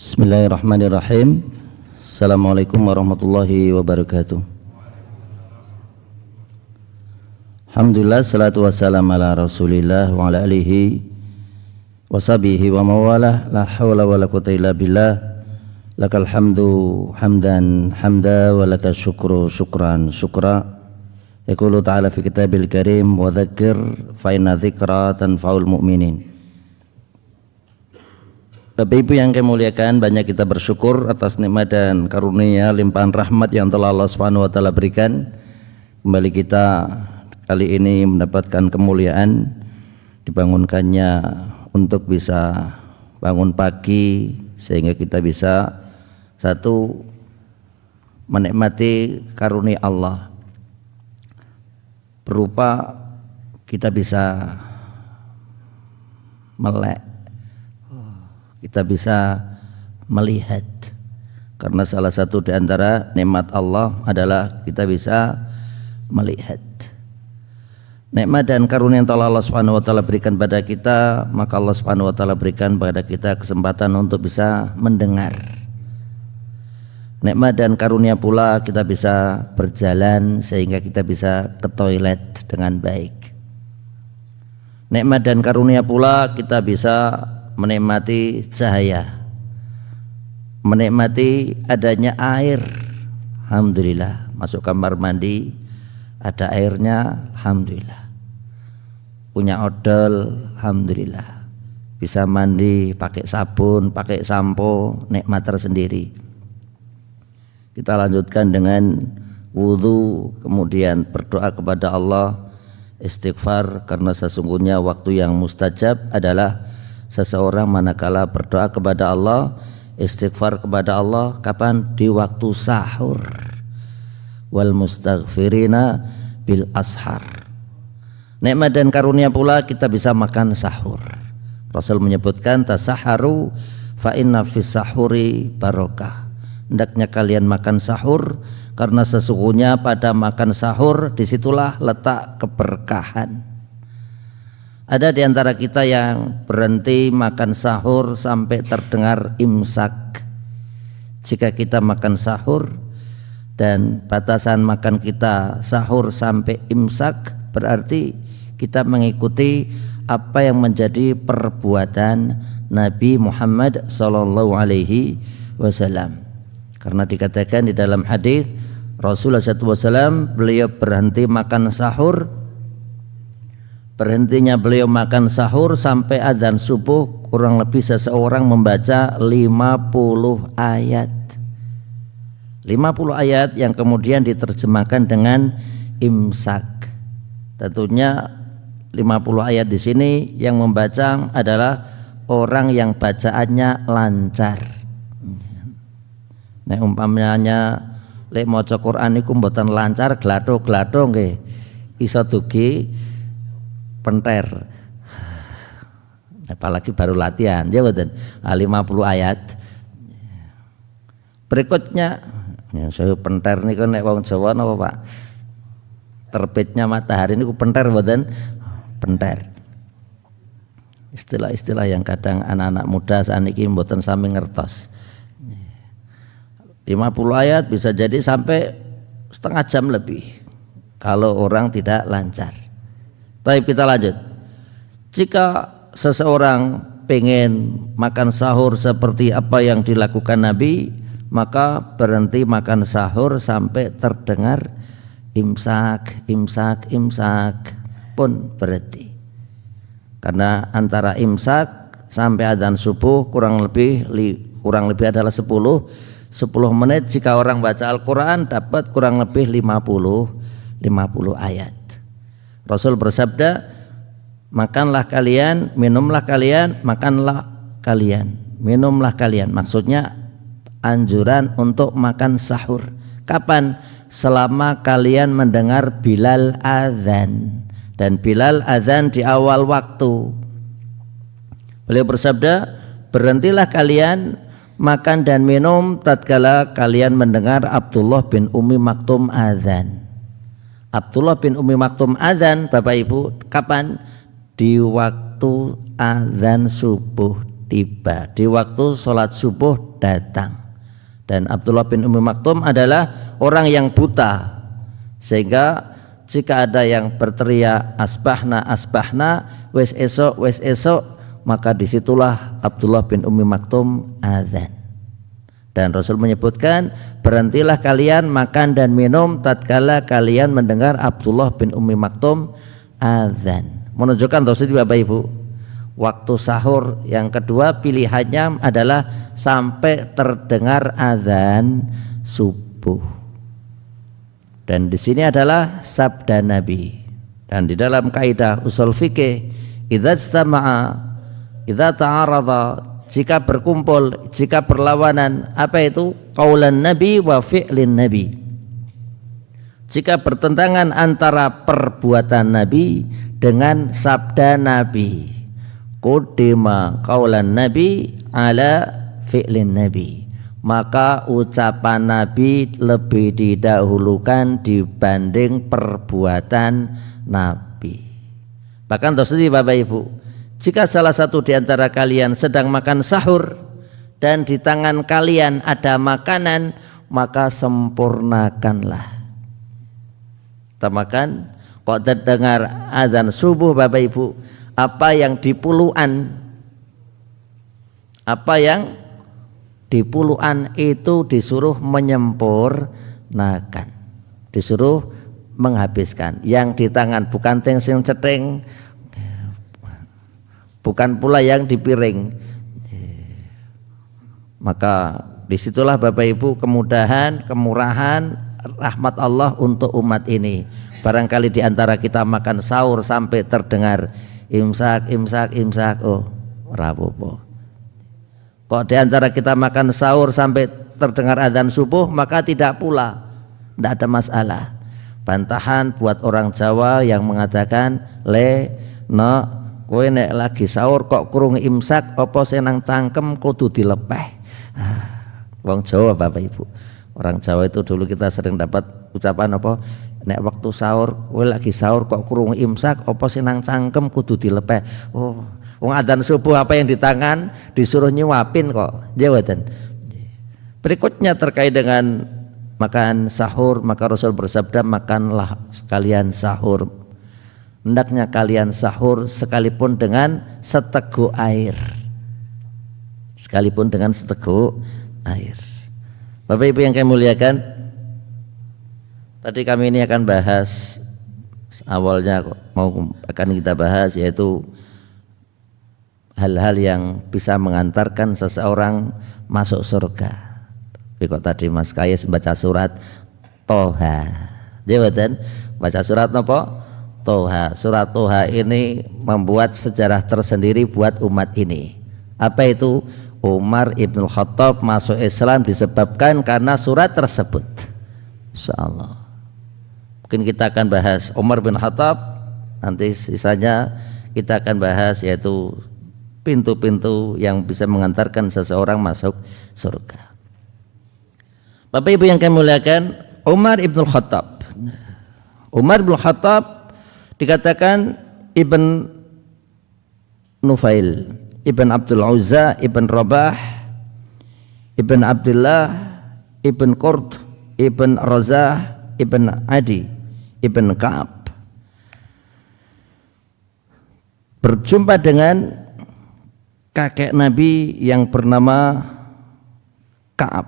Bismillahirrahmanirrahim. Assalamualaikum warahmatullahi wabarakatuh. Alhamdulillah, salatu wassalam ala rasulillah wa ala alihi wa sahbihi wa mawalah. La hawla wa la quwwata illa billah. Lakal hamdu hamdan hamda wa lakal syukru syukran syukra. Yaqulu ta'ala fi kitabil karim wa dzakir fa inna dzikra tanfa'ul mu'minin. Bapak Ibu yang kami muliakan, banyak kita bersyukur atas nikmat dan karunia limpahan rahmat yang telah Allah Subhanahu wa taala berikan. Kembali kita kali ini mendapatkan kemuliaan dibangunkannya untuk bisa bangun pagi sehingga kita bisa satu menikmati karunia Allah berupa kita bisa melek, kita bisa melihat, karena salah satu di antara nikmat Allah adalah kita bisa melihat. Nikmat dan karunia yang telah Allah Subhanahu wa taala berikan pada kita, maka Allah Subhanahu wa taala berikan pada kita kesempatan untuk bisa mendengar. Nikmat dan karunia pula kita bisa berjalan sehingga kita bisa ke toilet dengan baik. Nikmat dan karunia pula kita bisa menikmati cahaya, menikmati adanya air. Alhamdulillah, masuk kamar mandi ada airnya, alhamdulillah. Punya odol, alhamdulillah. Bisa mandi pakai sabun, pakai sampo, nikmat tersendiri. Kita lanjutkan dengan wudu, kemudian berdoa kepada Allah, istighfar, karena sesungguhnya waktu yang mustajab adalah seseorang manakala berdoa kepada Allah, istighfar kepada Allah, kapan? Di waktu sahur. Wal mustaghfirina bil ashar. Nikmat dan karunia pula kita bisa makan sahur. Rasul menyebutkan tasaharu fa inna fis sahuri barokah. Hendaknya kalian makan sahur karena sesungguhnya pada makan sahur disitulah letak keberkahan. Ada di antara kita yang berhenti makan sahur sampai terdengar imsak. Jika kita makan sahur dan batasan makan kita sahur sampai imsak, berarti kita mengikuti apa yang menjadi perbuatan Nabi Muhammad sallallahu alaihi wasallam. Karena dikatakan di dalam hadis Rasulullah SAW, beliau berhenti makan sahur. Berhentinya beliau makan sahur sampai adzan subuh, kurang lebih seseorang membaca 50 ayat. 50 ayat yang kemudian diterjemahkan dengan imsak. Tentunya 50 ayat di sini yang membaca adalah orang yang bacaannya lancar. Nek umpamanya lek maca Quran iku mboten lancar, gladho-gladho nggih iso dugi penter, apalagi baru latihan ya betul. 50 ayat berikutnya ya, saya penter niku nek wong Jawa napa Pak, terbitnya matahari niku penter betul, penter. Istilah-istilah yang kadang anak-anak muda saniki mboten sami ngertos. 50 ayat bisa jadi sampai setengah jam lebih kalau orang tidak lancar. Baik, kita lanjut. Jika seseorang pengen makan sahur seperti apa yang dilakukan Nabi, maka berhenti makan sahur sampai terdengar imsak, imsak, imsak pun berhenti. Karena antara imsak sampai adzan subuh kurang lebih adalah 10 menit. Jika orang baca Al-Quran dapat kurang lebih 50 ayat. Rasul bersabda, makanlah kalian, minumlah kalian, makanlah kalian, minumlah kalian. Maksudnya anjuran untuk makan sahur. Kapan? Selama kalian mendengar Bilal azan. Dan Bilal azan di awal waktu. Beliau bersabda, berhentilah kalian makan dan minum tatkala kalian mendengar Abdullah bin Ummi Maktum azan. Abdullah bin Ummi Maktum azan, Bapak Ibu, kapan? Di waktu azan subuh tiba, di waktu sholat subuh datang. Dan Abdullah bin Ummi Maktum adalah orang yang buta, sehingga jika ada yang berteriak asbahna asbahna, wes esok, maka disitulah Abdullah bin Ummi Maktum azan. Dan Rasul menyebutkan, berhentilah kalian makan dan minum tatkala kalian mendengar Abdullah bin Ummi Maktum azan. Menunjukkan tadi Bapak Ibu, waktu sahur yang kedua pilihannya adalah sampai terdengar azan subuh. Dan di sini adalah sabda Nabi. Dan di dalam kaidah usul fikih, idza istama'a, idza ta'arada, jika berkumpul, jika berlawanan, apa itu? Qaulan Nabi wa fi'lin Nabi. Jika bertentangan antara perbuatan Nabi dengan sabda Nabi, qudima qaulan Nabi ala fi'lin Nabi, maka ucapan Nabi lebih didahulukan dibanding perbuatan Nabi. Bahkan terjadi Bapak Ibu, jika salah satu di antara kalian sedang makan sahur dan di tangan kalian ada makanan, maka sempurnakanlah. Kita makan, kok terdengar azan subuh Bapak Ibu, apa yang di puluhan itu disuruh menyempurnakan, disuruh menghabiskan. Yang di tangan bukan tengsing ceteng, bukan pula yang di piring. Maka disitulah Bapak Ibu kemudahan, kemurahan, rahmat Allah untuk umat ini. Barangkali di antara kita makan sahur sampai terdengar imsak, oh rapopo. Kok di antara kita makan sahur sampai terdengar azan subuh, maka tidak pula, tidak ada masalah. Bantahan buat orang Jawa yang mengatakan kowe nek lagi sahur kok kurung imsak, apa senang cangkem kudu dilepeh. Wong Jawa Bapak Ibu, orang Jawa itu dulu kita sering dapat ucapan apa, nek waktu sahur kowe lagi sahur kok kurung imsak, apa senang cangkem kudu dilepeh. Oh, wong adzan subuh apa yang di tangan disuruh nyuapin kok. Jawaban. Berikutnya terkait dengan makan sahur, maka Rasul bersabda, makanlah sekalian sahur. Hendaknya kalian sahur sekalipun dengan seteguk air. Sekalipun dengan seteguk air. Bapak Ibu yang kami muliakan, tadi kami ini akan bahas, awalnya akan kita bahas yaitu hal-hal yang bisa mengantarkan seseorang masuk surga. Tapi kok tadi Mas Kayes baca surat Toha, jawatan baca surat apa? Toha. Surat Toha ini membuat sejarah tersendiri buat umat ini. Apa itu? Umar ibn Khattab masuk Islam disebabkan karena surat tersebut. Insyaallah. Mungkin kita akan bahas Umar bin Khattab, nanti sisanya kita akan bahas yaitu pintu-pintu yang bisa mengantarkan seseorang masuk surga. Bapak Ibu yang kami muliakan, Umar ibn Khattab. Umar bin Khattab dikatakan Ibn Nufail, Ibn Abdul Uzza, Ibn Rabah, Ibn Abdullah, Ibn Qurt, Ibn Razah, Ibn Adi, Ibn Ka'ab. Berjumpa dengan kakek Nabi yang bernama Ka'ab.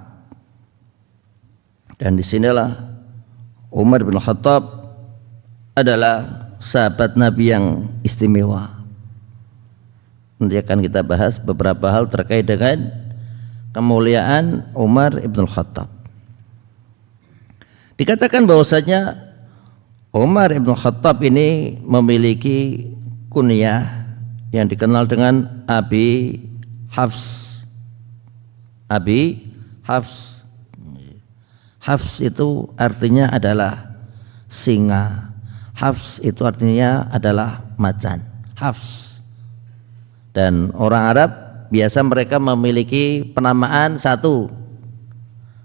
Dan disinilah Umar bin Khattab adalah sahabat Nabi yang istimewa. Nanti akan kita bahas beberapa hal terkait dengan kemuliaan Umar ibn Khattab. Dikatakan bahwasanya Umar ibn Khattab ini memiliki kunyah yang dikenal dengan Abi Hafs. Abi Hafs. Hafs itu artinya adalah singa. Hafs itu artinya adalah macan. Hafs. Dan orang Arab biasa mereka memiliki penamaan satu,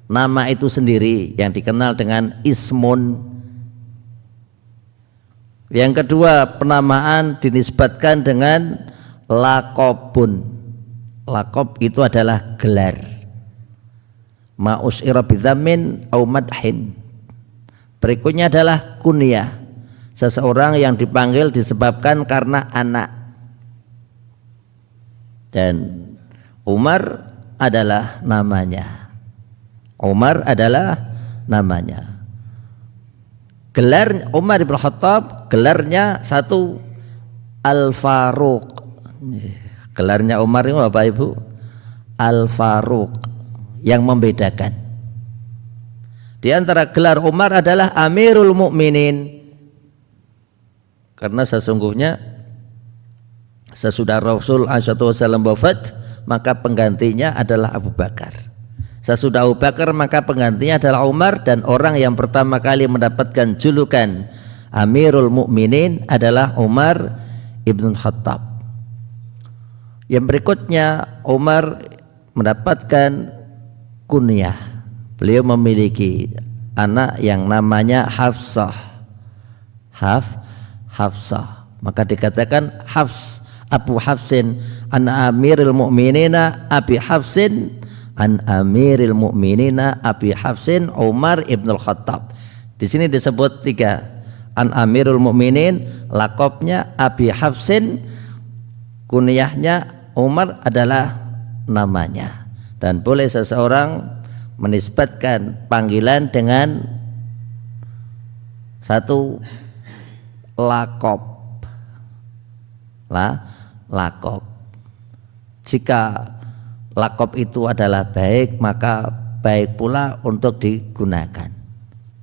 nama itu sendiri yang dikenal dengan ismun. Yang kedua, penamaan dinisbatkan dengan lakobun. Laqab itu adalah gelar. Ma us'ira bidhammin au madhin. Berikutnya adalah kunyah. Seseorang yang dipanggil disebabkan karena anak. Dan Umar adalah namanya. Umar adalah namanya. Gelar Umar bin Khattab, gelarnya satu Al-Faruq. Gelarnya Umar itu Bapak Ibu, Al-Faruq, yang membedakan. Di antara gelar Umar adalah Amirul Mukminin. Karena sesungguhnya sesudah Rasul SAW wafat, maka penggantinya adalah Abu Bakar. Sesudah Abu Bakar maka penggantinya adalah Umar, dan orang yang pertama kali mendapatkan julukan Amirul Mukminin adalah Umar ibn Khattab. Yang berikutnya Umar mendapatkan kunyah. Beliau memiliki anak yang namanya Hafsah. Hafsah. Maka dikatakan Abu Hafsin an Amiril Mu'minina Abi Hafsin an Amiril Mu'minina Abi Hafsin Umar ibn Khattab. Di sini disebut tiga. An Amirul Mu'minin, lakopnya Abi Hafsin, kunyahnya Umar adalah namanya. Dan boleh seseorang menisbatkan panggilan dengan satu lakop. Lakop. Jika lakop itu adalah baik, maka baik pula untuk digunakan.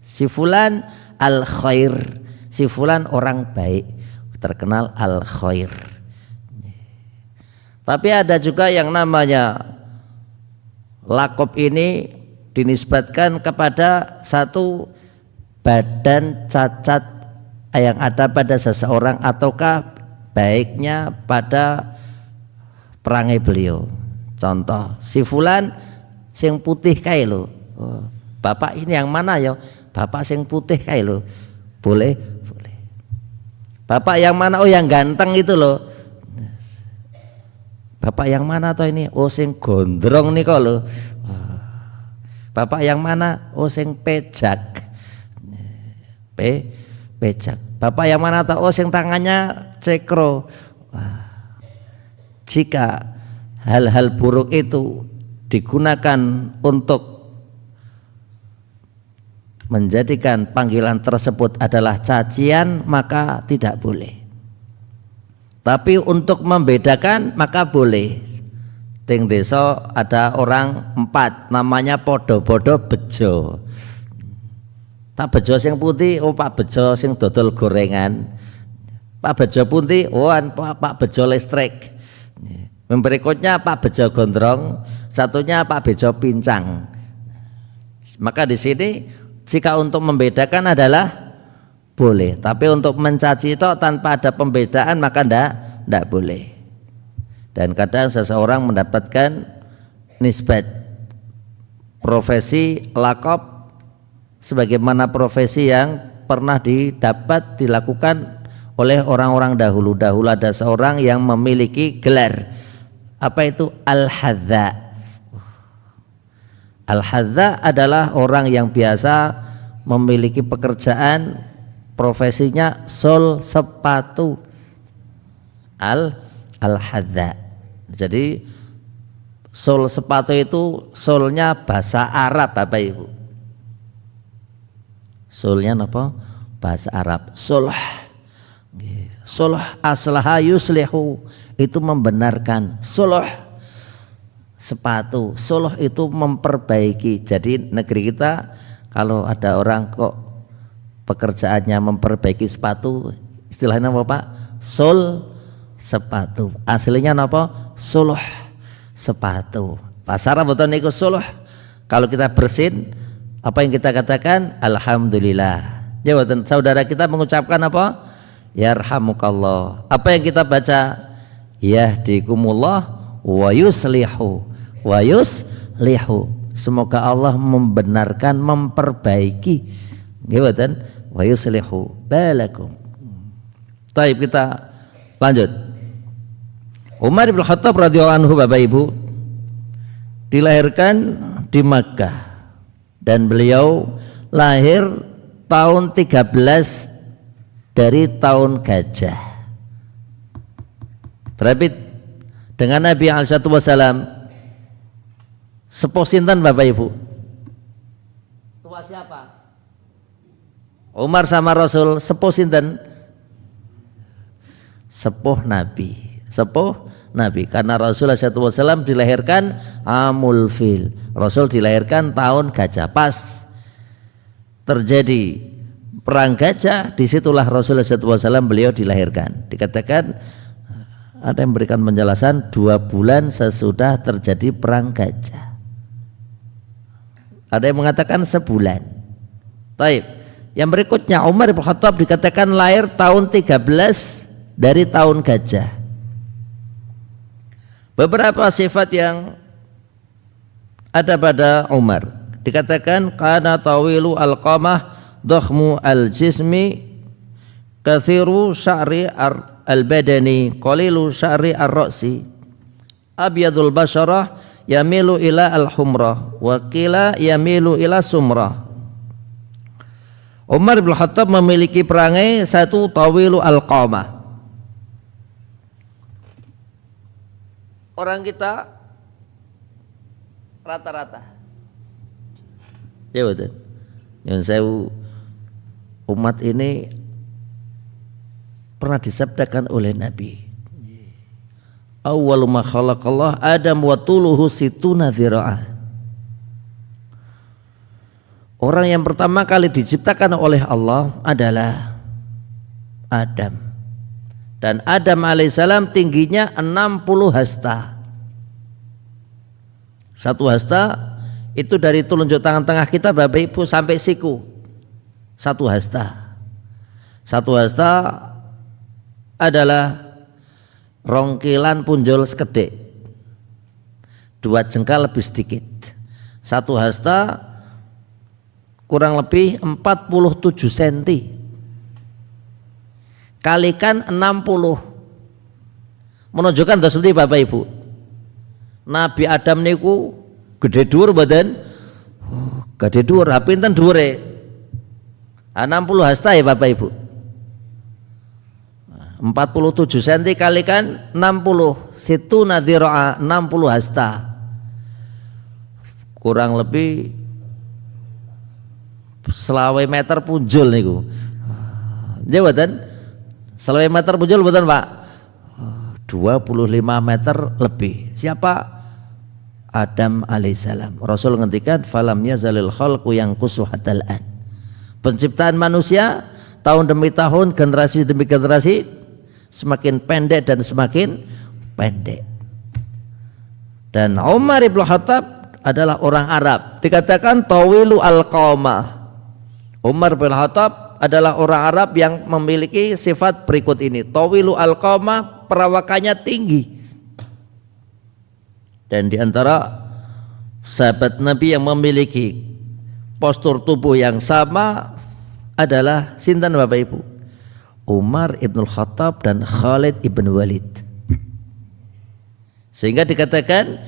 Si fulan al-khair, si fulan orang baik, terkenal al-khair. Tapi ada juga yang namanya lakop ini dinisbatkan kepada satu badan cacat yang ada pada seseorang, ataukah baiknya pada perangai beliau. Contoh, si fulan sing putih kae lho. Oh, bapak ini yang mana ya? Bapak sing putih kae lho. Boleh. Bapak yang mana? Oh, yang ganteng itu loh. Bapak yang mana toh ini? Oh, sing gondrong nih kok lho. Bapak yang mana? Oh, sing pejak. Pejak. Bapak yang mana toh? Oh, sing tangannya cekro. Jika hal-hal buruk itu digunakan untuk menjadikan panggilan tersebut adalah cacian, maka tidak boleh. Tapi untuk membedakan maka boleh. Ting desa ada orang 4 namanya podo-podo bejo. Pak bejo sing putih, oh Pak bejo sing dodol gorengan. Pak bejo putih, oh Pak bejo listrik. Berikutnya Pak bejo gondrong, satunya Pak bejo pincang. Maka di sini jika untuk membedakan adalah boleh, tapi untuk mencaci itu tanpa ada pembedaan maka tidak boleh. Dan kadang seseorang mendapatkan nisbat profesi lakop sebagaimana profesi yang pernah dilakukan oleh orang-orang dahulu. Dahulu ada seorang yang memiliki gelar, apa itu? Al-Hadza. Al-Hadza adalah orang yang biasa memiliki pekerjaan, profesinya sol sepatu. Al-Hadza. Jadi sol sepatu itu solnya bahasa Arab Bapak Ibu. Solnya apa? Bahasa Arab. Sulh aslaha yuslihu, itu membenarkan. Sulh sepatu, sulh itu memperbaiki. Jadi negeri kita kalau ada orang kok pekerjaannya memperbaiki sepatu, istilahnya apa Pak? Sol sepatu. Aslinya apa? Suluh sepatu. Pasara betul niku suluh. Kalau kita bersin, apa yang kita katakan? Alhamdulillah. Ya betul. Saudara kita mengucapkan apa? Yarhamukallah. Apa yang kita baca? Yahdikumullah wa yuslihu. Wa yuslihu. Semoga Allah membenarkan, memperbaiki. Ya betul. Wa yuslihu balakum. Baik, kita lanjut. Umar bin Khattab radhiyallahu anhu Bapak Ibu dilahirkan di Makkah dan beliau lahir tahun 13 dari tahun gajah. Berarti dengan Nabi SAW sepuh sinten Bapak Ibu? Tua siapa? Umar sama Rasul sepuh sinten? Sepuh Nabi. Sepuh Nabi karena Rasulullah SAW dilahirkan amul fil. Rasul dilahirkan tahun gajah. Pas terjadi perang gajah, disitulah Rasulullah SAW beliau dilahirkan. Dikatakan ada yang memberikan penjelasan 2 bulan sesudah terjadi perang gajah. Ada yang mengatakan sebulan. Taib. Yang berikutnya Umar bin Khattab dikatakan lahir tahun 13 dari tahun gajah. Beberapa sifat yang ada pada Umar dikatakan kana tawilu al-qamah dhakhmu al-jismi kathiru sya'ri al-badani qalilu sya'ri ar-ra'si abyadul basyarah yamilu ila al-humrah wa qila yamilu ila sumrah. Umar bin Khattab memiliki perangai satu tawilu al-qamah. Orang kita rata-rata ya betul. Yang saya umat ini pernah disabdakan oleh Nabi. Awwalu ma khalaqallah Adam wa tuluhu situna dzira'ah. Orang yang pertama kali diciptakan oleh Allah adalah Adam. Dan Adam alaihissalam tingginya 60 hasta. 1 hasta itu dari telunjuk tangan tengah kita Bapak Ibu sampai siku. 1 hasta. 1 hasta adalah rongkilan punjul sekedhik. 2 jengkal lebih sedikit. 1 hasta kurang lebih 47 cm. Kalikan 60. Menunjukkan seperti Bapak Ibu. Nabi Adam niku gede dhuwur mboten? Gede dhuwur, ha pinten dhuwure? 60 hasta ya Bapak Ibu. 47 cm kalikan 60. Situ nadhira'a 60 hasta. Kurang lebih 20 meter punjul niku. Nggih mboten? 20 meter punjul mboten, Pak? 25 meter lebih. Siapa? Adam alaihissalam. Rasul ngendikan falam yazalil khalqu yanqusu hatal an. Penciptaan manusia tahun demi tahun, generasi demi generasi semakin pendek dan semakin pendek. Dan Umar bin Khattab adalah orang Arab. Dikatakan tawilu al-qamah. Umar bin Khattab adalah orang Arab yang memiliki sifat berikut ini. Tawilu al-qamah, perawakannya tinggi. Dan di antara sahabat Nabi yang memiliki postur tubuh yang sama adalah sinten Bapak Ibu? Umar ibn Khattab dan Khalid ibn Walid. Sehingga dikatakan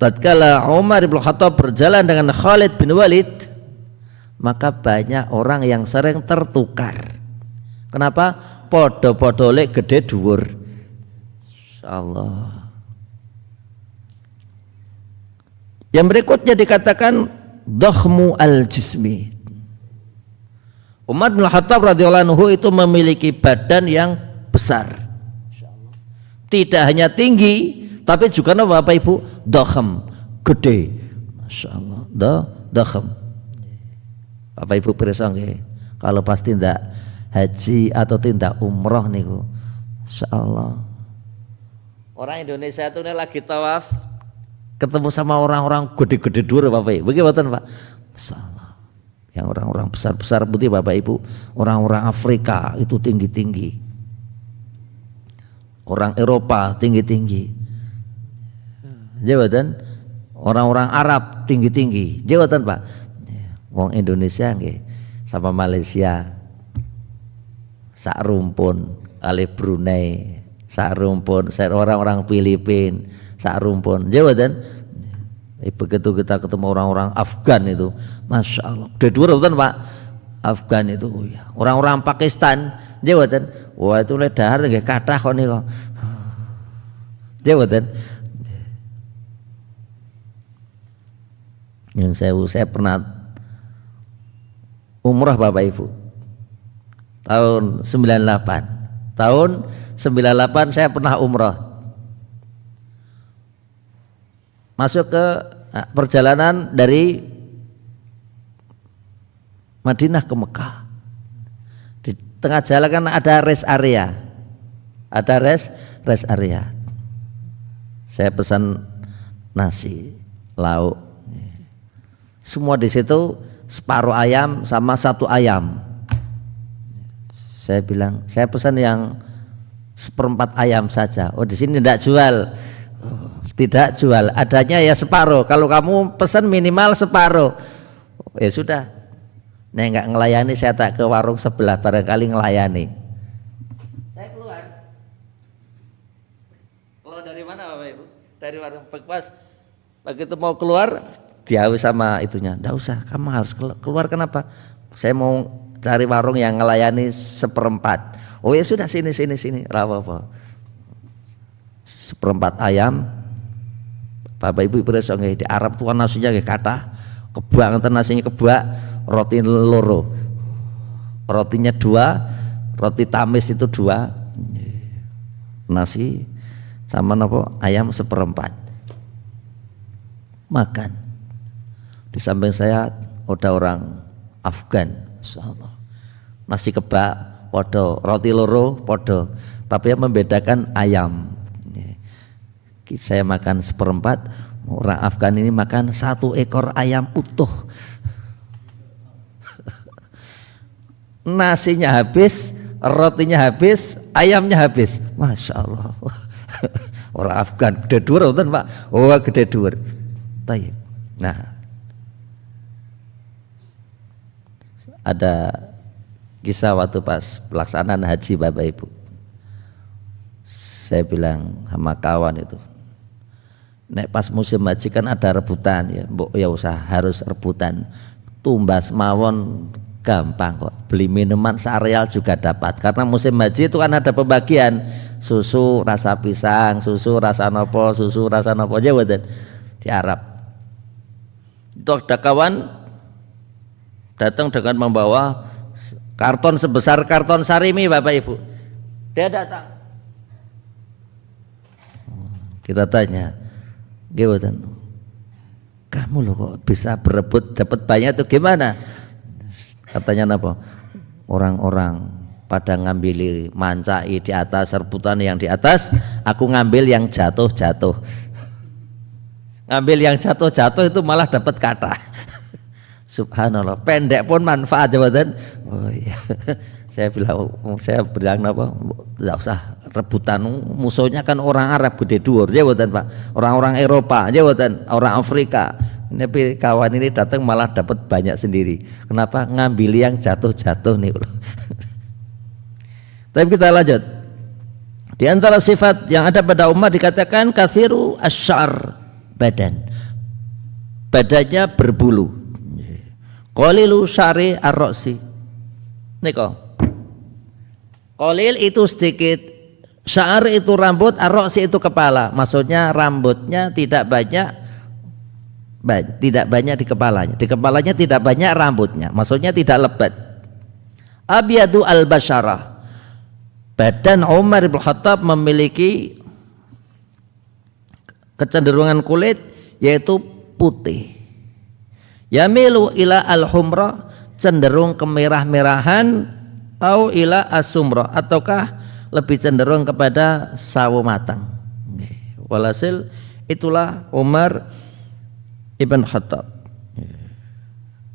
tatkala Umar ibn Khattab berjalan dengan Khalid bin Walid, maka banyak orang yang sering tertukar. Kenapa? Podo-podo lek gede dhuwur. Insyaallah. Yang berikutnya dikatakan dhakhmu al-jismi. Umar bin Khattab radhiyallahu anhu itu memiliki badan yang besar. Tidak hanya tinggi, tapi juga Bapak Ibu dhakham, gede. Masyaallah, dhakham. Bapak Ibu pirsa nggih, kalau pas tindak haji atau tindak umroh niku, insyaallah. Orang Indonesia itu lagi tawaf ketemu sama orang-orang gede-gede dhuwur Bapak Ibu. Begitu Pak? Insyaallah. Yang orang-orang besar-besar putih Bapak Ibu, orang-orang Afrika itu tinggi-tinggi. Orang Eropa tinggi-tinggi. Jabatan orang-orang Arab tinggi-tinggi. Jabatan Pak. Wong Indonesia nggih sama Malaysia sak rumpun kali Brunei sak rumpun, orang-orang Filipina, sak rumpun. Jawatan. Begitu kita ketemu orang-orang Afgan itu, masya Allah, udah dua betul Pak. Afgan itu, oh ya. Orang-orang Pakistan, jawatan. Wah itu oleh dahar nggih kathah kon niku. Jawatan. Yang saya pernah umrah Bapak Ibu tahun 98. Tahun 98 saya pernah umrah. Masuk ke perjalanan dari Madinah ke Mekah. Di tengah jalan kan ada rest area. Ada rest area. Saya pesan nasi, lauk. Semua di situ separuh ayam sama satu ayam. Saya bilang, saya pesan yang seperempat ayam saja. Oh di sini tidak jual. Tidak jual, adanya ya separuh. Kalau kamu pesan minimal separuh. Ya sudah. Nek nggak ngelayani saya tak ke warung sebelah barangkali ngelayani. Saya keluar. Keluar dari mana Bapak Ibu? Dari warung pas. Begitu mau keluar, diawi sama itunya. Nggak usah, kamu harus keluar. Kenapa? Saya mau cari warung yang ngelayani seperempat. Oh ya sudah sini. Apa-apa. Seperempat ayam. Bapak Ibu iso nggih di Arab tuh nasinya nggih kathah. Kebangetan nasinya kebak, roti loro. Rotinya 2, roti tamis itu 2. Nasi sama napa? Ayam seperempat. Makan. Di samping saya ada orang Afgan, insyaallah. Nasi kebak podo, roti loro podo, tapi yang membedakan ayam. Saya makan seperempat, orang Afgan ini makan 1 ekor ayam utuh. Nasinya habis, rotinya habis, ayamnya habis. Masya Allah. Orang Afgan gede dhuwur kan Pak? Oh gede dhuwur. Nah, ada kisah waktu pas pelaksanaan haji Bapak Ibu. Saya bilang sama kawan itu, nek pas musim haji kan ada rebutan ya, mbok ya usah harus rebutan. Tumbas mawon gampang kok. Beli minuman seareal juga dapat. Karena musim haji itu kan ada pembagian susu rasa pisang, susu rasa nopo aja buatan di Arab. Itu ada kawan datang dengan membawa karton sebesar karton sarimi Bapak Ibu. Dia datang. Kita tanya, gimana? Kamu loh kok bisa berebut dapat banyak itu gimana? Katanya apa? Orang-orang pada ngambil mancai di atas, rebutan yang di atas, aku ngambil yang jatuh-jatuh. Ngambil yang jatuh-jatuh itu malah dapat kata. Subhanallah, pendek pun manfaat jabatan. Oh iya. Saya bilang apa? Tidak usah rebutan, musuhnya kan orang Arab gede dhuwur, jabatan Pak. Orang-orang Eropa, jabatan orang Afrika. Tapi kawan ini datang malah dapat banyak sendiri. Kenapa? Ngambil yang jatuh-jatuh nih. Tapi kita lanjut. Di antara sifat yang ada pada umat dikatakan kathiru asy'ar, badan. Badannya berbulu. Qalilu syari ar-ra'si. Niko. Qalil itu sedikit, sya'ar itu rambut, ar-ra'si itu kepala. Maksudnya rambutnya tidak banyak di kepalanya. Di kepalanya tidak banyak rambutnya. Maksudnya tidak lebat. Abyadu al-basyarah. Badan Umar bin Khattab memiliki kecenderungan kulit yaitu putih. Yamilu ila al-humra, cenderung kemerah-merahan, au ila as-sumra, ataukah lebih cenderung kepada sawo matang. Walhasil itulah Umar Ibn Khattab.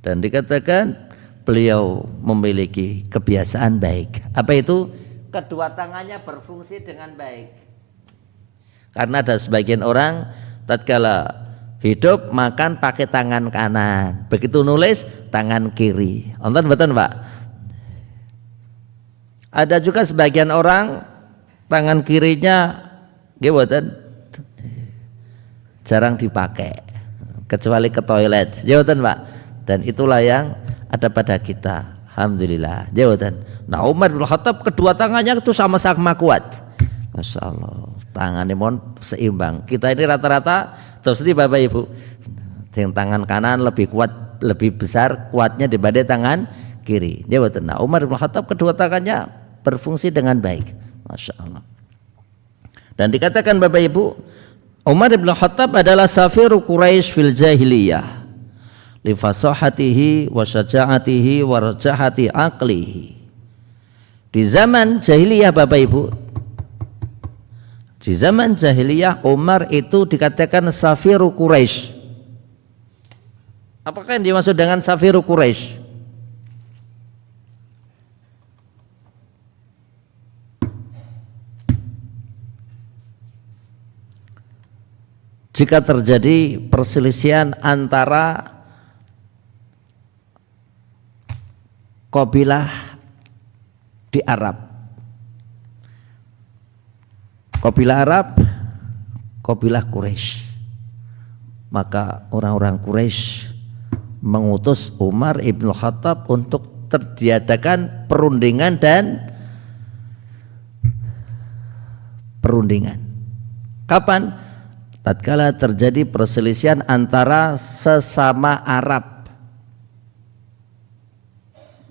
Dan dikatakan beliau memiliki kebiasaan baik. Apa itu? Kedua tangannya berfungsi dengan baik. Karena ada sebagian orang tatkala hidup makan pakai tangan kanan, begitu nulis tangan kiri. Nonton betul Pak? Ada juga sebagian orang tangan kirinya nggih mboten jarang dipakai kecuali ke toilet, nggih mboten Pak. Dan itulah yang ada pada kita. Alhamdulillah, nggih mboten. Nah, Umar bin Khattab kedua tangannya itu sama-sama kuat. Masya Allah, tangannya mohon seimbang. Kita ini rata-rata terus di Bapak Ibu, yang tangan kanan lebih kuat, lebih besar kuatnya dibanding tangan kiri. Dia betul. Nah, Umar bin Khattab kedua tangannya berfungsi dengan baik. Masya Allah. Dan dikatakan Bapak Ibu, Umar bin Khattab adalah safiru Quraisy fil jahiliyah, li fasahatihi wa syaja'atihi wa rajahati aqlihi. Di zaman jahiliyah Bapak Ibu, di zaman jahiliyah Umar itu dikatakan safiru Quraisy. Apakah yang dimaksud dengan safiru Quraisy? Jika terjadi perselisihan antara kabilah di Arab, kabilah Arab, kabilah Quraisy, maka orang-orang Quraisy mengutus Umar ibn Khattab untuk terdiadakan perundingan dan perundingan. Kapan? Tatkala terjadi perselisihan antara sesama Arab.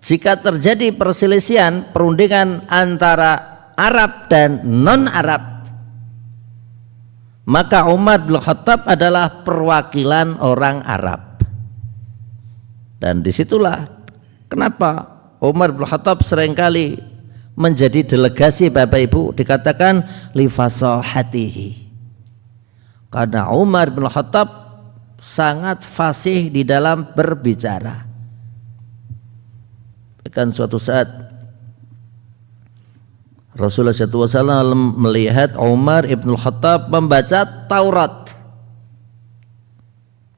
Jika terjadi perselisihan perundingan antara Arab dan non-Arab, maka Umar bin Khattab adalah perwakilan orang Arab. Dan disitulah kenapa Umar bin Khattab seringkali menjadi delegasi Bapak Ibu, dikatakan li fasahatihi, karena Umar bin Khattab sangat fasih di dalam berbicara. Bahkan suatu saat Rasulullah SAW melihat Umar ibn Khattab membaca Taurat.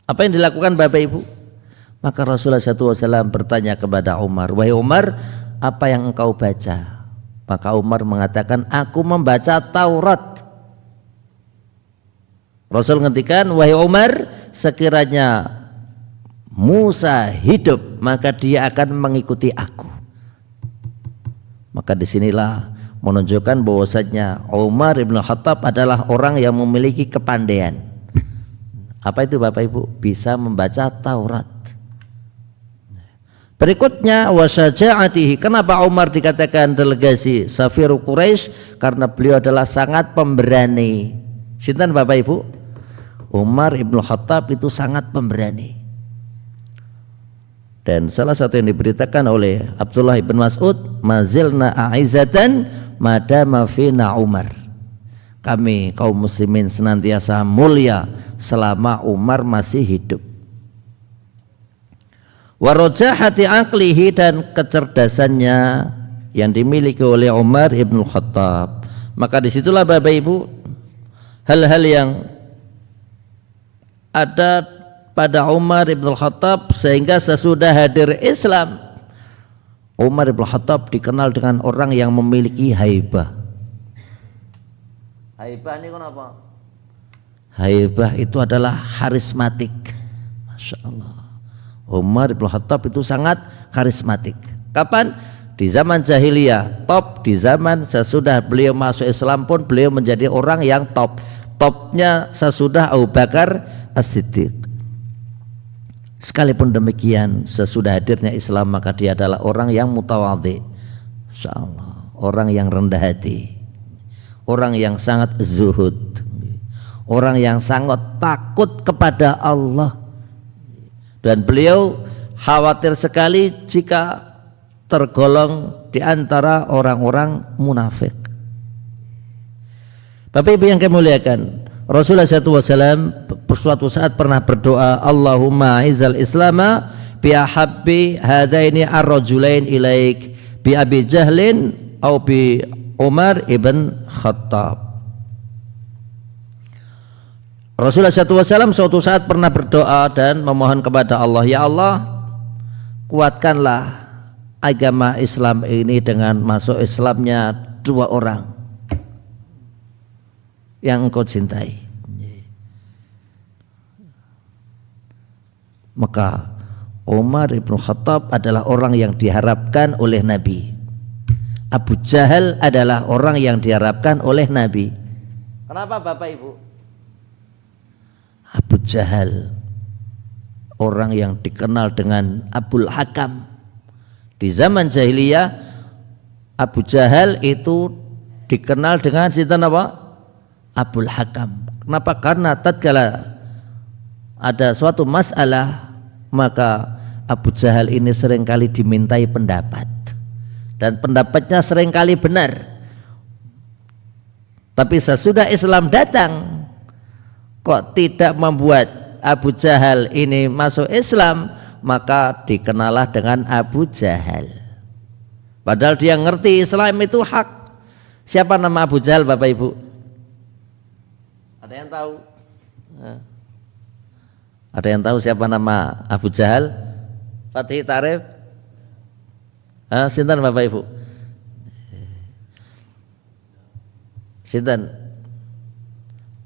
Apa yang dilakukan Bapak Ibu? Maka Rasulullah SAW bertanya kepada Umar, wahai Umar, apa yang engkau baca? Maka Umar mengatakan, aku membaca Taurat. Rasul ngendikan, wahai Umar, sekiranya Musa hidup, maka dia akan mengikuti aku. Maka disinilah menunjukkan bahwasanya Umar ibn Khattab adalah orang yang memiliki kepandaian. Apa itu Bapak Ibu? Bisa membaca Taurat. Berikutnya wasyaja'atihi. Kenapa Umar dikatakan delegasi safiru Quraisy? Karena beliau adalah sangat pemberani. Sinten Bapak Ibu? Umar ibn Khattab itu sangat pemberani. Dan salah satu yang diberitakan oleh Abdullah ibn Mas'ud, mazilna a'izatan madama fina Umar. Kami kaum muslimin senantiasa mulia selama Umar masih hidup. Warajahati aqlihi, dan kecerdasannya yang dimiliki oleh Umar ibn Khattab. Maka disitulah Bapak Ibu hal-hal yang ada pada Umar ibn Khattab sehingga sesudah hadir Islam, Umar ibn Khattab dikenal dengan orang yang memiliki haibah. Haibah ini kenapa? Haibah itu adalah karismatik. Masya Allah, Umar ibn Khattab itu sangat karismatik. Kapan? Di zaman jahiliyah top, di zaman sesudah beliau masuk Islam pun beliau menjadi orang yang top. Topnya sesudah Abu Bakar As-Siddiq. Sekalipun demikian, sesudah hadirnya Islam maka dia adalah orang yang mutawadhi, insyaallah, orang yang rendah hati, orang yang sangat zuhud, orang yang sangat takut kepada Allah. Dan beliau khawatir sekali jika tergolong di antara orang-orang munafik. Bapak Ibu yang kami muliakan, Rasulullah SAW suatu saat pernah berdoa, Allahumma izal islama bi ahabbi hadaini ar-rajulain ilaik bi Abi Jahlin au bi Umar ibn Khattab. Rasulullah SAW suatu saat pernah berdoa dan memohon kepada Allah, ya Allah, kuatkanlah agama Islam ini dengan masuk Islamnya dua orang, yang engkau cintai. Maka Umar ibn Khattab adalah orang yang diharapkan oleh Nabi. Abu Jahal adalah orang yang diharapkan oleh Nabi. Kenapa Bapak Ibu? Abu Jahal orang yang dikenal dengan Abul Hakam. Di zaman jahiliyah Abu Jahal itu dikenal dengan sinten apa? Abul Hakam. Kenapa? Karena tatkala ada suatu masalah maka Abu Jahal ini seringkali dimintai pendapat dan pendapatnya seringkali benar. Tapi sesudah Islam datang kok tidak membuat Abu Jahal ini masuk Islam, maka dikenalah dengan Abu Jahal. Padahal dia ngerti Islam itu hak. Siapa nama Abu Jahal Bapak Ibu? Ada yang tahu? Ada yang tahu siapa nama Abu Jahal? Fatih Tarif? Sinten Bapak Ibu? Sinten?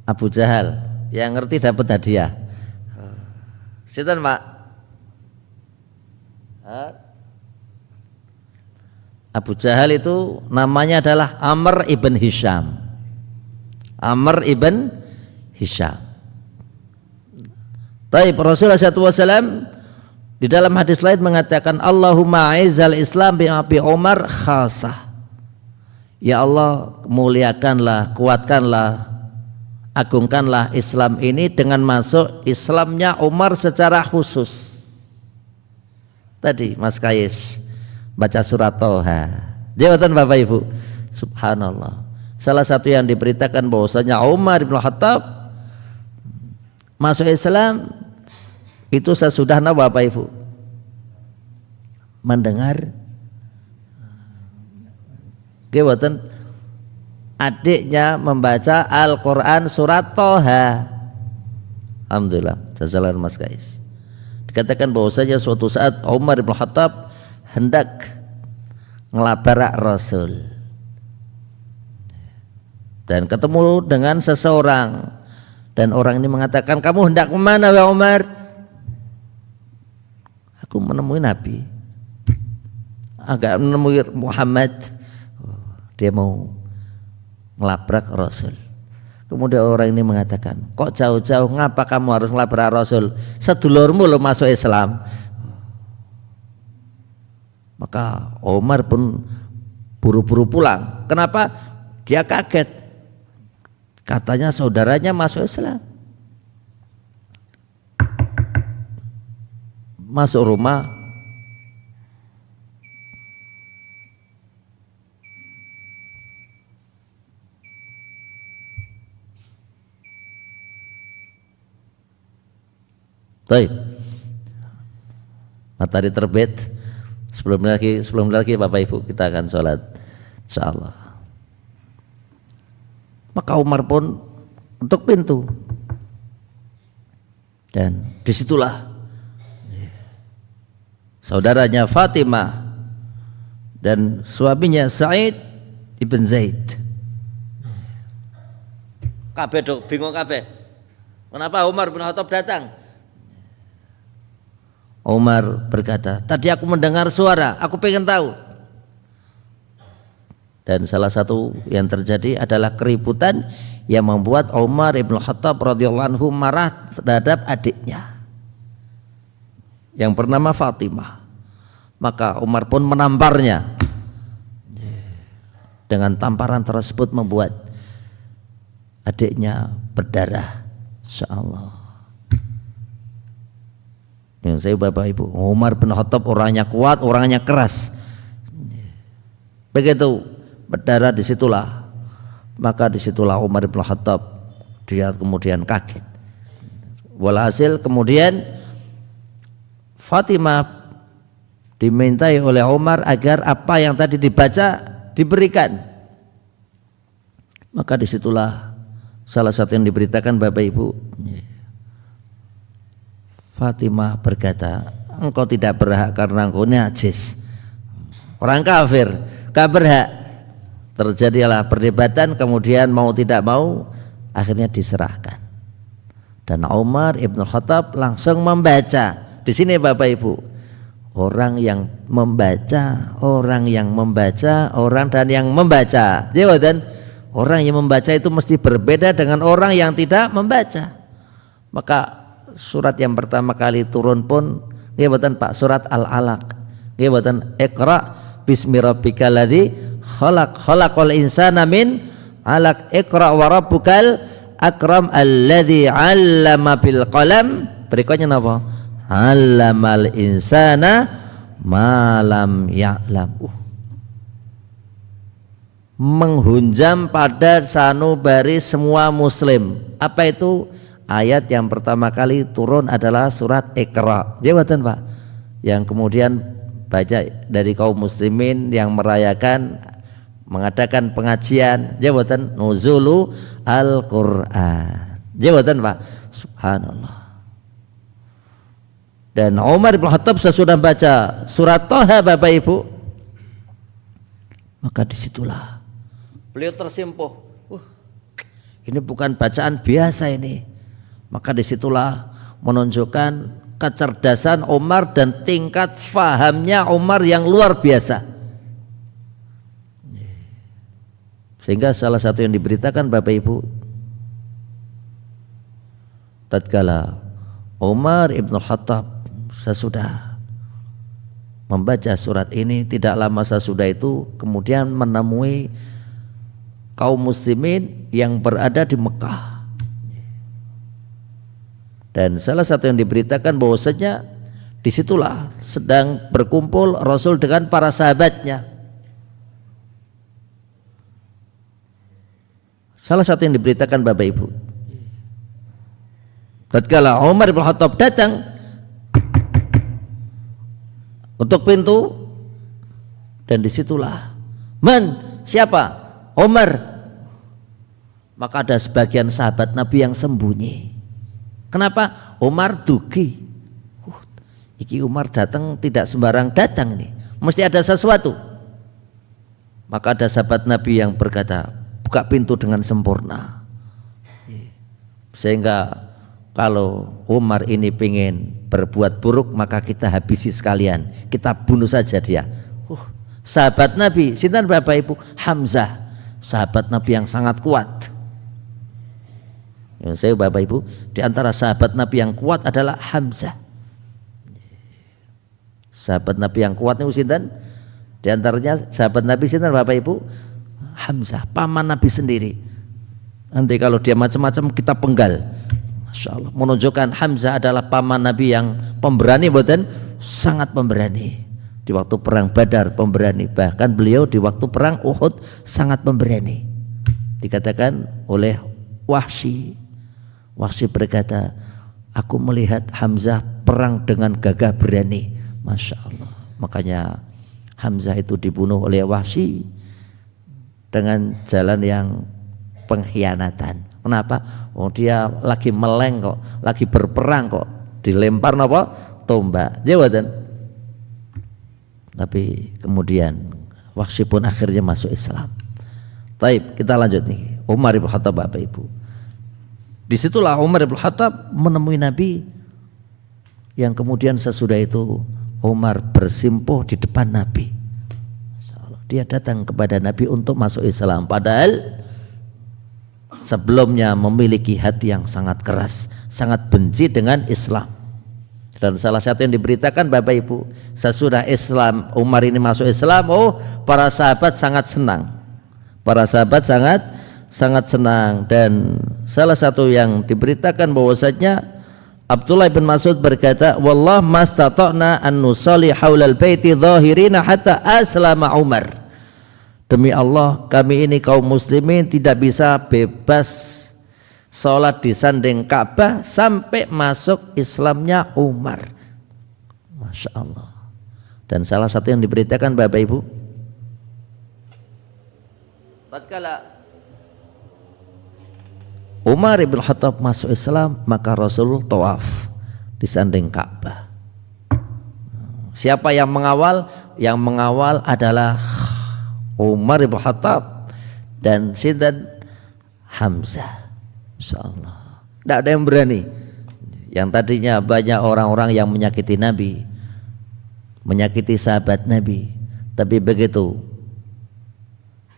Abu Jahal. Yang ngerti dapat hadiah. Sinten Pak? Abu Jahal itu namanya adalah Amr ibn Hisham. Amr ibn Hisham. Baik, Rasulullah SAW di dalam hadis lain mengatakan Allahumma a'izzal Islam bi Umar khasah. Ya Allah, muliakanlah, kuatkanlah, agungkanlah Islam ini dengan masuk Islamnya Umar secara khusus. Tadi Mas Kais baca surat Toha. Jawatan Bapak Ibu, subhanallah. Salah satu yang diberitakan bahwasanya Umar bin Khattab masuk Islam itu sesudah Bapak Ibu mendengar jawatan adiknya membaca Al-Quran surat Toha. Alhamdulillah, jazakallahu Mas Kais. Dikatakan bahwasanya suatu saat Umar bin Khattab hendak ngelabrak Rasul dan ketemu dengan seseorang, dan orang ini mengatakan, kamu hendak kemana wahai Umar? Aku menemui Nabi, agak menemui Muhammad. Dia mau ngelabrak Rasul. Kemudian orang ini mengatakan, kok jauh-jauh, ngapa kamu harus ngelabrak Rasul? Sedulurmu lo masuk Islam. Maka Umar pun buru-buru pulang. Kenapa? Dia kaget. Katanya saudaranya masuk Islam. Masuk rumah, baik, matahari terbit. Sebelum lagi Bapak Ibu kita akan sholat insyaallah. Maka Umar pun untuk pintu, dan disitulah saudaranya Fatimah dan suaminya Sa'id ibn Zaid. Kabeh dok bingung kabeh. Kenapa Umar bin Khattab datang? Umar berkata, tadi aku mendengar suara, aku pengen tahu. Dan salah satu yang terjadi adalah keributan yang membuat Umar ibn Khattab radhiyallahu anhu marah terhadap adiknya yang bernama Fatimah. Maka Umar pun menamparnya. Dengan tamparan tersebut membuat adiknya berdarah. Insyaallah. Yang saya Bapak Ibu, Umar bin Khattab orangnya kuat, orangnya keras. Begitu berdarah disitulah, maka disitulah Umar bin Khattab dia kemudian kaget. Walhasil kemudian Fatimah dimintai oleh Umar agar apa yang tadi dibaca diberikan. Maka disitulah salah satu yang diberitakan Bapak Ibu, Fatimah berkata, engkau tidak berhak karena engkau najis, orang kafir, gak berhak. Terjadilah perdebatan, kemudian mau tidak mau Akhirnya diserahkan. Dan Umar ibn Khattab langsung membaca. Di sini Bapak Ibu, orang yang membaca, orang dan yang membaca. Dan orang yang membaca itu mesti berbeda dengan orang yang tidak membaca. Maka surat yang pertama kali turun pun Pak, surat Al-Alaq. Iqra bismi rabbikal ladzi khalaqal insana min 'alaq. Iqra wa rabbukal akram alladzi 'allama bil qalam. Berikutnya apa? 'Allamal insana ma lam ya'lam. Menghunjam pada sanubari semua muslim. Apa itu? Ayat yang pertama kali turun adalah surat Iqra. Jawatan Pak. Yang kemudian baca dari kaum muslimin yang merayakan, mengadakan pengajian, jawatan nuzulu Al-Qur'an. Jawatan Pak. Subhanallah. Dan Umar bin Khattab sesudah baca surat Thaha Bapak Ibu, maka disitulah beliau tersimpuh. Ini bukan bacaan biasa ini. Maka disitulah menunjukkan kecerdasan Umar dan tingkat fahamnya Umar yang luar biasa. Sehingga salah satu yang diberitakan Bapak Ibu, tatkala Umar ibn Khattab sesudah membaca surat ini, tidak lama sesudah itu kemudian menemui kaum muslimin yang berada di Mekah. Dan salah satu yang diberitakan bahwasanya disitulah sedang berkumpul Rasul dengan para sahabatnya. Salah satu yang diberitakan Bapak Ibu, tatkala Umar bin Khattab datang untuk pintu, dan disitulah siapa? Umar. Maka ada sebagian sahabat Nabi yang sembunyi. Kenapa? Umar dugi. Iki Umar datang tidak sembarang datang nih, mesti ada sesuatu. Maka ada sahabat Nabi yang berkata, buka pintu dengan sempurna. Sehingga kalau Umar ini pengen berbuat buruk, maka kita habisi sekalian, kita bunuh saja dia. Sahabat Nabi, sinten Bapak Ibu? Hamzah, sahabat Nabi yang sangat kuat. Saya Bapak Ibu, di antara sahabat Nabi yang kuat adalah Hamzah. Sahabat Nabi yang kuat itu sinten? Di antaranya sahabat Nabi sinten Bapak Ibu? Hamzah, paman Nabi sendiri. Nanti kalau dia macam-macam kita penggal. Masya Allah, menunjukkan Hamzah adalah paman Nabi yang pemberani, bukan? Sangat pemberani. Di waktu perang Badar pemberani, bahkan beliau di waktu perang Uhud sangat pemberani. Dikatakan oleh Wahsy berkata, aku melihat Hamzah perang dengan gagah berani. Masya Allah. Makanya Hamzah itu dibunuh oleh Wahsy dengan jalan yang pengkhianatan. Kenapa? Oh, dia lagi meleng kok, lagi berperang kok, dilempar apa? Tombak. Jawatan. Tapi kemudian Wahsy pun akhirnya masuk Islam. Taib, kita lanjut nih. Umar bin Khattab Bapak Ibu. Disitulah Umar bin Khattab menemui Nabi, yang kemudian sesudah itu Umar bersimpuh di depan Nabi. Dia datang kepada Nabi untuk masuk Islam, padahal sebelumnya memiliki hati yang sangat keras, sangat benci dengan Islam. Dan salah satu yang diberitakan Bapak Ibu, sesudah Islam Umar ini masuk Islam, para sahabat sangat senang. Para sahabat sangat senang. Dan salah satu yang diberitakan bahwasanya Abdullah bin Mas'ud berkata, wallah mastata'na an nusalli haulal baiti zahirina hatta aslama Umar. Demi Allah, kami ini kaum muslimin tidak bisa bebas salat di sanding Ka'bah sampai masuk Islamnya Umar. Masya Allah. Dan salah satu yang diberitakan Bapak Ibu, tatkala Umar bin Khattab masuk Islam, maka Rasul tawaf di sanding Ka'bah. Siapa yang mengawal? Yang mengawal adalah Umar bin Khattab dan sinten? Hamzah. Insyaallah. Tidak ada yang berani. Yang tadinya banyak orang-orang yang menyakiti Nabi, menyakiti sahabat Nabi, tapi begitu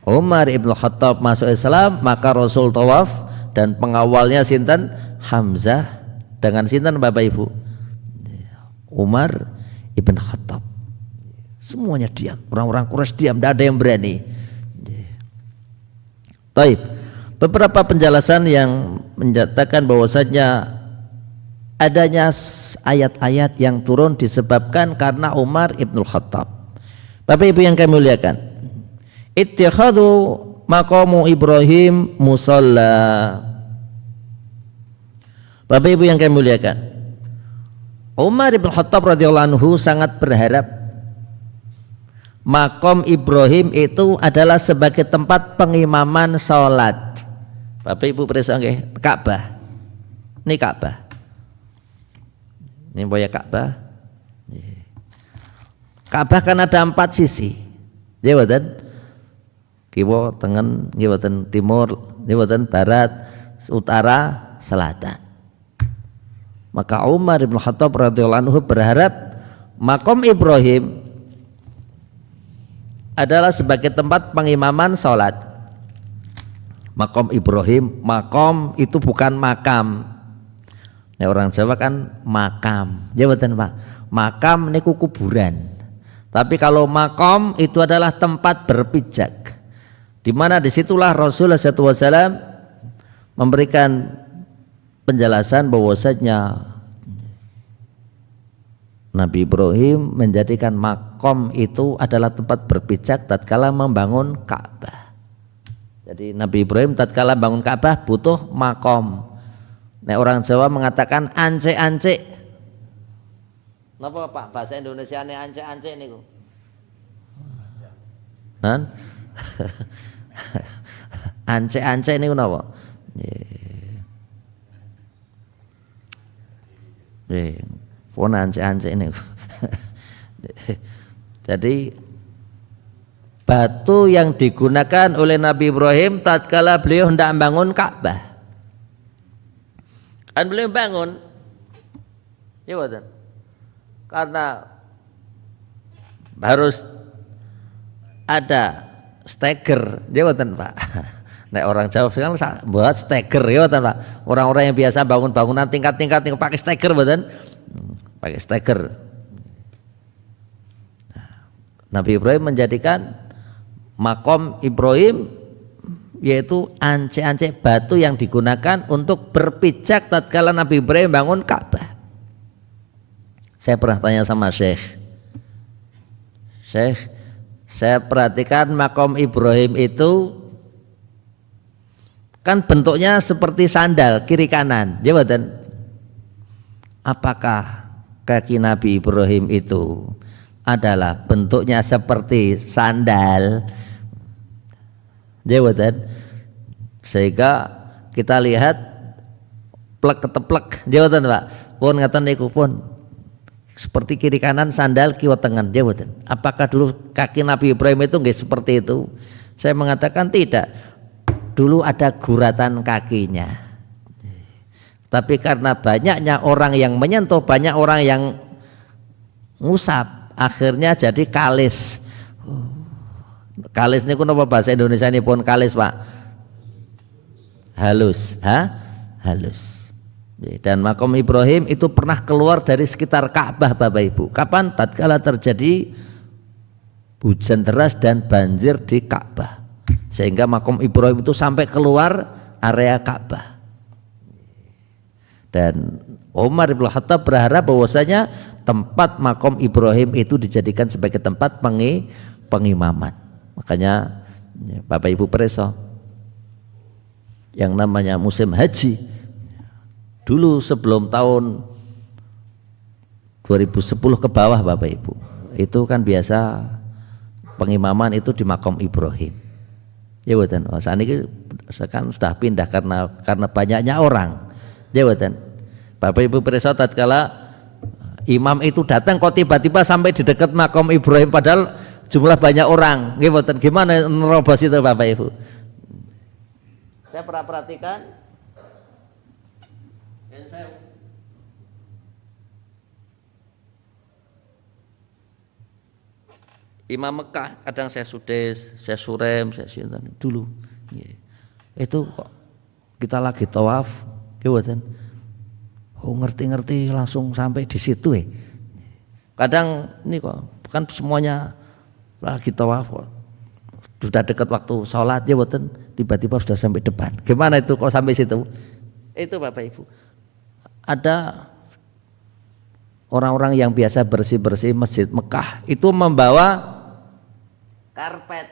Umar ibn Khattab masuk Islam, maka Rasul tawaf dan pengawalnya sinten? Hamzah dengan sinten Bapak Ibu? Umar ibn Khattab. Semuanya diam, orang-orang Quraisy diam, tidak ada yang berani. Baik, beberapa penjelasan yang menyatakan bahwasanya adanya ayat-ayat yang turun disebabkan karena Umar ibn Khattab. Bapak Ibu yang kami muliakan, ittikhadu maqamu Ibrahim musalla. Bapak Ibu yang kami muliakan, Umar ibn Khattab radhiyallahu anhu sangat berharap makom Ibrahim itu adalah sebagai tempat pengimaman salat. Bapak Ibu perhatikan nggih, Ka'bah. Ini Ka'bah. Ini boya Ka'bah. Ka'bah kan ada 4 sisi. Ya boten? Kiwa, tengen, nggih boten, timur, nggih boten, barat, utara, selatan. Maka Umar bin Khattab radhiyallahu anhu berharap makom Ibrahim adalah sebagai tempat pengimaman salat. Makom Ibrahim, makom itu bukan makam. Nah, orang Jawa kan makam, ya betul Pak. Makam niku kuburan. Tapi kalau makom itu adalah tempat berpijak, di mana disitulah Rasulullah SAW memberikan penjelasan bahwasanya Nabi Ibrahim menjadikan makom itu adalah tempat berpijak tatkala membangun Ka'bah. Jadi Nabi Ibrahim tatkala bangun Ka'bah butuh makom. Nah, orang Jawa mengatakan ance-ance. Napa Pak bahasa Indonesia ini ance-ance niku? Kan? Ance-ance niku napa? Nggih. Pun ance-ance niku. Jadi batu yang digunakan oleh Nabi Ibrahim tatkala beliau hendak membangun Ka'bah. Kan beliau bangun, ya betul. Karena harus ada steger, ya betul Pak. Nah, orang Jawa sekarang buat steger, ya betul Pak. Orang-orang yang biasa bangun bangunan tingkat-tingkat pakai steger, betul. Pakai steger. Nabi Ibrahim menjadikan makom Ibrahim yaitu ance-ance batu yang digunakan untuk berpijak tatkala Nabi Ibrahim bangun Ka'bah. Saya pernah tanya sama Syekh, saya perhatikan makom Ibrahim itu kan bentuknya seperti sandal kiri kanan, ya betul. Apakah kaki Nabi Ibrahim itu adalah bentuknya seperti sandal? Jawatan, sehingga kita lihat plek keteplek, jawatan Pak. Pun ngatan niku pun seperti kiri kanan sandal kiwa tengen, jawatan. Apakah dulu kaki Nabi Ibrahim itu nggak seperti itu? Saya mengatakan tidak. Dulu ada guratan kakinya. Tapi karena banyaknya orang yang menyentuh, banyak orang yang ngusap, akhirnya jadi kalis. Kalis niku napa bahasa Indonesia ini pun kalis Pak? Halus, halus. Dan makom Ibrahim itu pernah keluar dari sekitar Ka'bah Bapak Ibu. Kapan? Tatkala terjadi hujan deras dan banjir di Ka'bah, sehingga makom Ibrahim itu sampai keluar area Ka'bah. Dan Umar bin Khattab berharap bahwasanya tempat makom Ibrahim itu dijadikan sebagai tempat pengimaman. Makanya Bapak Ibu preso, yang namanya musim haji dulu sebelum tahun 2010 ke bawah Bapak Ibu, itu kan biasa pengimaman itu di makom Ibrahim. Ya betul. Saat ini kan sudah pindah karena banyaknya orang. Ya betul. Bapak Ibu preso tatkala imam itu datang kok tiba-tiba sampai di dekat makom Ibrahim padahal jumlah banyak orang, gimana nerobos itu Bapak Ibu? Saya pernah perhatikan Imam Mekah kadang saya Sudes, saya Surem, saya Sinten dulu. Itu kok kita lagi tawaf, gimana? Oh ngerti-ngerti langsung sampai di situ ya. Kadang ini kok bukan semuanya lagi tawaf kok. Sudah dekat waktu sholat ya boten, tiba-tiba sudah sampai depan. Gimana itu kok sampai situ? Itu Bapak Ibu. Ada orang-orang yang biasa bersih-bersih masjid Mekah itu membawa karpet.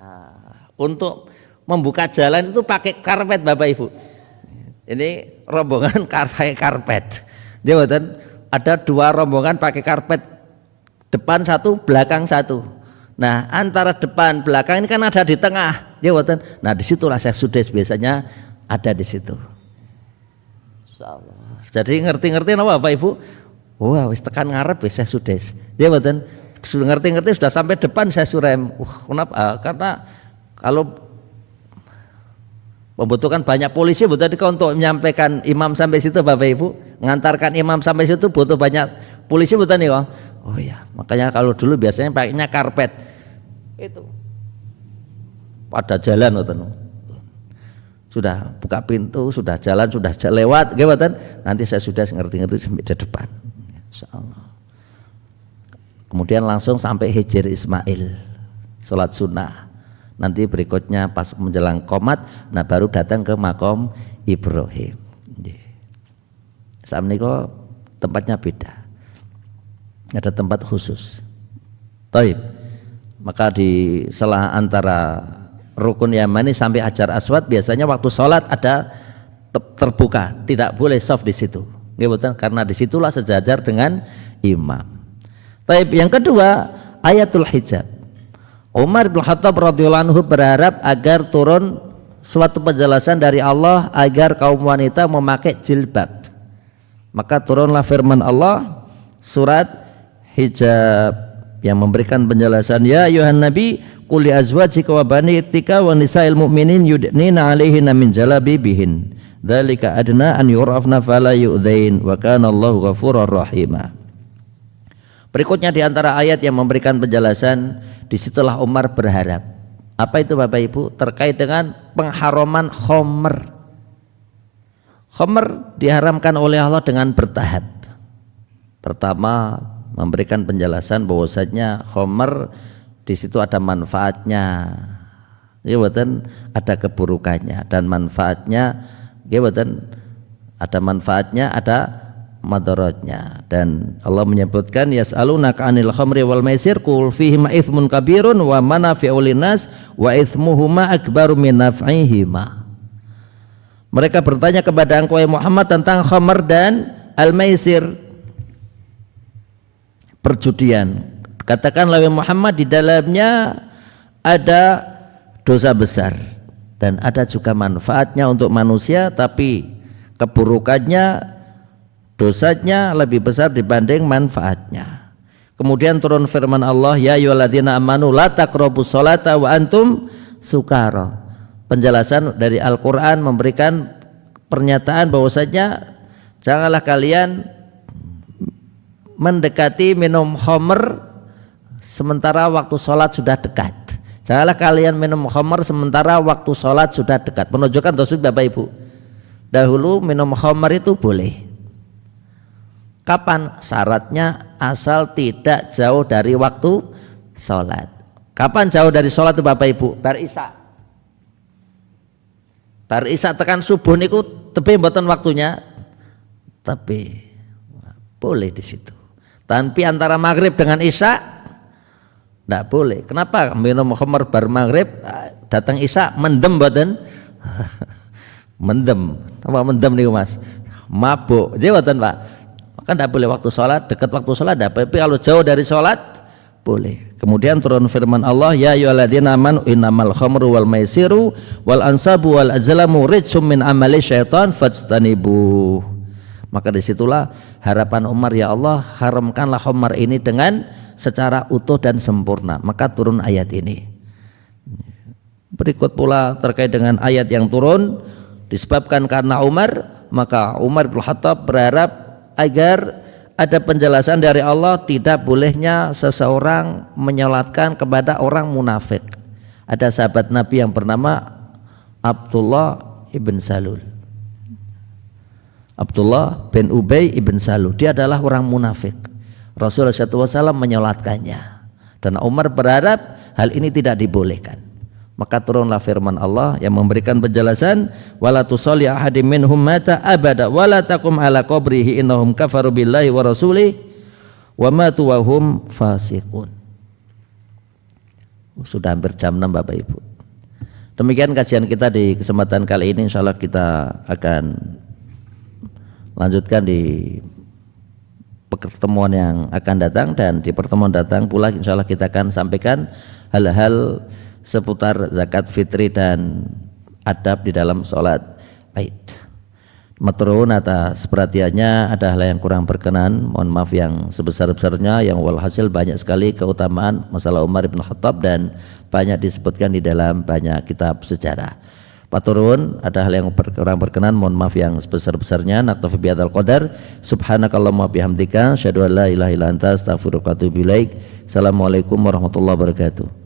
Nah, untuk membuka jalan itu pakai karpet Bapak Ibu. Ini rombongan pakai karpet. Jadi ada dua rombongan pakai karpet, depan satu, belakang satu. Nah antara depan belakang ini kan ada di tengah. Nah disitulah saya sudah biasanya ada di situ. Jadi ngerti-ngerti apa Bapak Ibu? Wah wis tekan ngarep saya sudah. Sudah ngerti-ngerti sudah sampai depan saya surem. Kenapa? Karena kalau membutuhkan banyak polisi butuh untuk menyampaikan imam sampai situ Bapak Ibu, mengantarkan imam sampai situ butuh banyak polisi butuh nih kok. Oh ya, makanya kalau dulu biasanya pakainya karpet. Itu pada jalan butuh. Sudah buka pintu, sudah jalan, sudah lewat, gimana? Nanti saya sudah ngerti-ngerti sampai di depan. Insyaallah. Kemudian langsung sampai Hijr Ismail, sholat sunnah. Nanti berikutnya pas menjelang qomat, nah baru datang ke makom Ibrahim. Saat ini kok tempatnya beda, ada tempat khusus. Taib. Maka di sela antara rukun Yamani sampai Hajar Aswad biasanya waktu sholat ada terbuka, tidak boleh soft di situ. Karena disitulah sejajar dengan imam. Taib. Yang kedua ayatul hijab. Umar bin Khattab radhiyallahu anhu berharap agar turun suatu penjelasan dari Allah agar kaum wanita memakai jilbab. Maka turunlah firman Allah surat hijab yang memberikan penjelasan, ya ayuhan nabi qul li azwajika wa banitika wa nisa'il mu'minin yudnina 'alaihinna min jalabibihin dzalika adna an yurafna fala yu'dzain wa kana Allahu ghafurur rahima. Berikutnya di antara ayat yang memberikan penjelasan, disitulah Umar berharap. Apa itu Bapak Ibu? Terkait dengan pengharaman khomer. Khomer diharamkan oleh Allah dengan bertahap. Pertama memberikan penjelasan bahwasanya khomer di situ ada manfaatnya, ya betul, ada keburukannya dan manfaatnya, ya betul, ada manfaatnya, ada madaratnya. Dan Allah menyebutkan yas'alunaka 'anil khamri wal maisir qul fihima itsmun kabirun wa manafi'u linnas wa itsmuhuma akbaru min naf'ihima. Mereka bertanya kepada engkau Muhammad tentang khamr dan al-maisir, perjudian. Katakanlah wahai Muhammad, di dalamnya ada dosa besar dan ada juga manfaatnya untuk manusia, tapi keburukannya, dosanya lebih besar dibanding manfaatnya. Kemudian turun firman Allah, ya ayyuhalladzina amanu la taqrabus sholata wa antum sukara. Penjelasan dari Al-Qur'an memberikan pernyataan bahwasanya janganlah kalian mendekati minum khamr sementara waktu sholat sudah dekat. Janganlah kalian minum khamr sementara waktu sholat sudah dekat. Menunjukkan dosa Bapak Ibu. Dahulu minum khamr itu boleh. Kapan? Syaratnya asal tidak jauh dari waktu sholat. Kapan jauh dari sholat itu Bapak Ibu? Bar isya. Bar isya tekan subuh niku tebe mboten waktunya. Tapi boleh di situ. Tapi antara maghrib dengan isya tidak boleh. Kenapa? Minum khamr bar maghrib datang isya mendem mboten? Mendem. Apa mendem niku Mas? Mabuk. Jadi mboten Pak. Kan tidak boleh waktu sholat, dekat waktu sholat tidak, tapi kalau jauh dari sholat boleh. Kemudian turun firman Allah, ya ayyuhalladzina amanu innamal khamru wal maisiru wal ansabu wal azlamu rijsum min amali syaitan fajtanibuh. Maka disitulah harapan Umar, ya Allah haramkanlah khamr ini dengan secara utuh dan sempurna. Maka turun ayat ini. Berikut pula terkait dengan ayat yang turun disebabkan karena Umar maka Umar bin Khattab berharap agar ada penjelasan dari Allah tidak bolehnya seseorang menyolatkan kepada orang munafik. Ada sahabat Nabi yang bernama Abdullah ibn Salul. Abdullah bin Ubay ibn Salul, dia adalah orang munafik. Rasulullah SAW menyolatkannya dan Umar berharap hal ini tidak dibolehkan. Maka turunlah firman Allah yang memberikan penjelasan, wala tusalli ahadim minhum mata abada wala taqum ala qabrihi innahum kafaru billahi wa rasulih wa matu wa hum fasiqun. Sudah hampir jam 6 Bapak Ibu. Demikian kajian kita di kesempatan kali ini, insyaallah kita akan lanjutkan di pertemuan yang akan datang, dan di pertemuan datang pula insyaallah kita akan sampaikan hal-hal seputar zakat fitri dan adab di dalam sholat Aid. Maturun atas perhatiannya, ada hal yang kurang berkenan, mohon maaf yang sebesar-besarnya, yang walhasil banyak sekali keutamaan masalah Umar bin Khattab dan banyak disebutkan di dalam banyak kitab sejarah. Maturun, ada hal yang kurang berkenan, mohon maaf yang sebesar-besarnya. Naktafi bihadzal qadar, subhanakallahumma bihamdika, asyhadu an la ilaha illa anta, astaghfiruka wa atubu ilaik. Assalamualaikum warahmatullahi wabarakatuh.